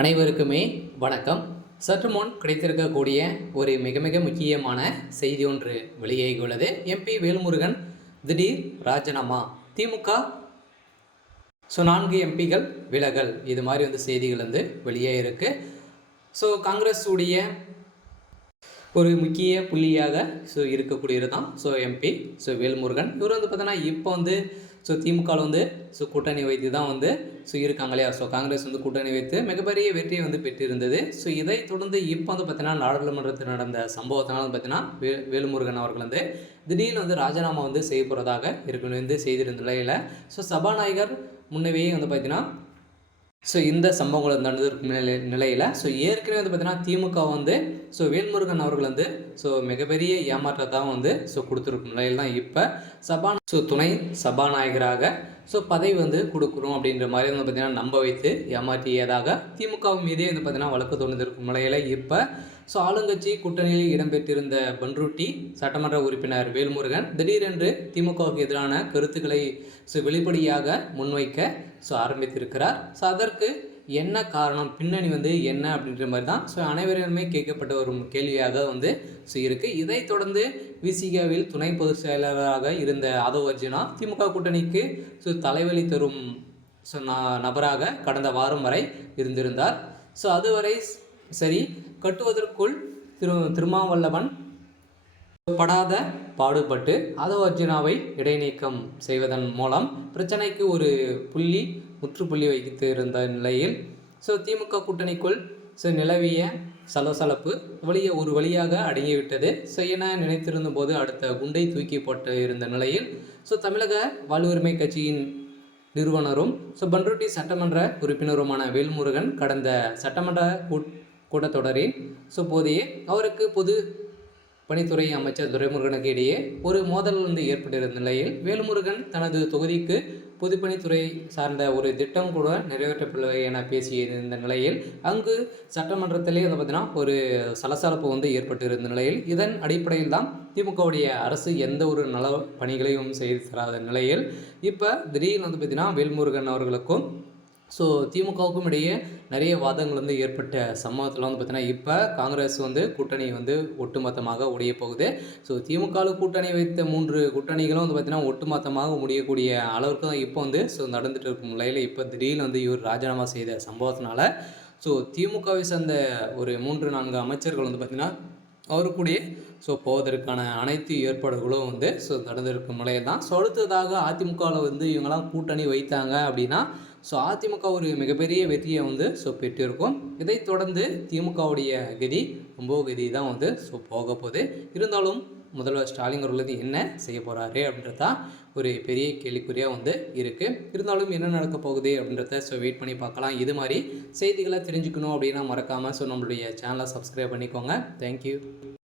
அனைவருக்குமே வணக்கம். சற்று முன் கிடைத்திருக்கக்கூடிய ஒரு மிக மிக முக்கியமான செய்தி ஒன்று வெளியாகியுள்ளது. எம்பி வேல்முருகன் திடீர் ராஜினாமா, திமுக 4 எம்பிகள் விலகல், இது மாதிரி செய்திகள் வெளியே இருக்கு. காங்கிரஸ் உடைய ஒரு முக்கிய புள்ளியாக இருக்கக்கூடியது தான் எம்பி வேல்முருகன். இவர் பார்த்தீங்கன்னா இப்போ திமுகவில் கூட்டணி வைத்து தான் இருக்காங்க இல்லையா. காங்கிரஸ் கூட்டணி வைத்து மிகப்பெரிய வெற்றியை பெற்றிருந்தது. இதை தொடர்ந்து இப்போ பார்த்தீங்கன்னா நாடாளுமன்றத்தில் நடந்த சம்பவத்தினால பார்த்தீங்கன்னா வேல்முருகன் அவர்கள் திடீர்னு ராஜினாமா செய்ய போகிறதாக இருக்கு செய்திருந்த நிலையில் சபாநாயகர் முன்னவே பார்த்தீங்கன்னா இந்த சம்பவங்கள் நடந்திருக்கும் நிலையில் ஏற்கனவே பார்த்தீங்கன்னா திமுக வேல்முருகன் அவர்கள் மிகப்பெரிய ஏமாற்றத்தான் கொடுத்துருக்கும் நிலையில் தான் இப்போ துணை சபாநாயகராக பதவி கொடுக்குறோம் அப்படின்ற மாதிரி பார்த்தீங்கன்னா நம்ப வைத்து ஏமாற்றியதாக திமுக மீதே பார்த்தீங்கன்னா வழக்கு தொடர்ந்திருக்கும் நிலையில் இப்போ ஆளுங்கட்சி கூட்டணியில் இடம்பெற்றிருந்த பன்ருட்டி சட்டமன்ற உறுப்பினர் வேல்முருகன் திடீரென்று திமுகவுக்கு எதிரான கருத்துக்களை வெளிப்படையாக முன்வைக்க ஆரம்பித்திருக்கிறார். அதற்கு என்ன காரணம், பின்னணி என்ன அப்படின்ற மாதிரி தான் அனைவருமே கேட்கப்பட்ட ஒரு கேள்வியாக இருக்கு. இதை தொடர்ந்து விசிகாவில் துணை பொதுச் செயலாளராக இருந்த ஆதவ் அர்ஜுனா திமுக கூட்டணிக்கு தலைவலி தரும் நபராக கடந்த வாரம் வரை இருந்திருந்தார். அதுவரை சரி கட்டுவதற்குள் திருமாவளவன் படாத பாடுபட்டு ஆதவ் அர்ஜுனாவை இடைநீக்கம் செய்வதன் மூலம் பிரச்சனைக்கு ஒரு முற்றுப்புள்ளி வைத்து இருந்த நிலையில் திமுக கூட்டணிக்குள் நிலவிய சலசலப்பு ஒரு வழியாக அடங்கிவிட்டது. என நினைத்திருந்த போது அடுத்த குண்டை தூக்கி போட்டு இருந்த நிலையில் தமிழக வாழ்வுரிமை கட்சியின் நிறுவனரும் பன்ருட்டி சட்டமன்ற உறுப்பினருமான வேல்முருகன் கடந்த சட்டமன்ற கூட்டத்தொடரில் போதையே அவருக்கு பொது பணித்துறை அமைச்சர் துரைமுருகனுக்கு இடையே ஒரு மோதல் ஏற்பட்டிருந்த நிலையில் வேல்முருகன் தனது தொகுதிக்கு பொதுப்பணித்துறை சார்ந்த ஒரு திட்டம் கூட நிறைவேற்றப்படவில்லை என பேசியிருந்த நிலையில் அங்கு சட்டமன்றத்திலே பார்த்தீங்கன்னா ஒரு சலசலப்பு ஏற்பட்டிருந்த நிலையில் இதன் அடிப்படையில் தான் திமுகவுடைய அரசு எந்த ஒரு நல பணிகளையும் செய்து தராத நிலையில் இப்போ திடீர்னு பார்த்தீங்கன்னா வேல்முருகன் அவர்களுக்கும் திமுகவுக்கும் இடையே நிறைய வாதங்கள் ஏற்பட்ட சம்பவத்தில் பார்த்தீங்கன்னா இப்போ காங்கிரஸ் கூட்டணி ஒட்டுமொத்தமாக உடைய போகுது. திமுகவில் கூட்டணி வைத்த 3 கூட்டணிகளும் பார்த்தீங்கன்னா ஒட்டுமொத்தமாக முடியக்கூடிய அளவுக்கு தான் இப்போ நடந்துட்டு இருக்கும் நிலையில் இப்போ திடீர்னு இவர் ராஜினாமா செய்த சம்பவத்தினால திமுகவை சேர்ந்த ஒரு 3-4 அமைச்சர்கள் பார்த்திங்கன்னா அவருக்குடைய போவதற்கான அனைத்து ஏற்பாடுகளும் நடந்திருக்கும் நிலையில் தான். அடுத்ததாக அதிமுகவில் இவங்கெல்லாம் கூட்டணி வைத்தாங்க அப்படின்னா அதிமுக ஒரு மிகப்பெரிய வெற்றியை பெற்றிருக்கும். இதை தொடர்ந்து திமுகவுடைய கதி ரொம்ப கதி தான் போக போகுது. இருந்தாலும் முதல்வர் ஸ்டாலின் அவர்கள் என்ன செய்ய போகிறாரு அப்படின்றதான் ஒரு பெரிய கேள்விக்குறியாக இருக்குது. இருந்தாலும் என்ன நடக்க போகுது அப்படின்றத வெயிட் பண்ணி பார்க்கலாம். இது மாதிரி செய்திகளை தெரிஞ்சுக்கணும் அப்படின்னா மறக்காமல் நம்மளுடைய சேனலை சப்ஸ்கிரைப் பண்ணிக்கோங்க. தேங்க்யூ.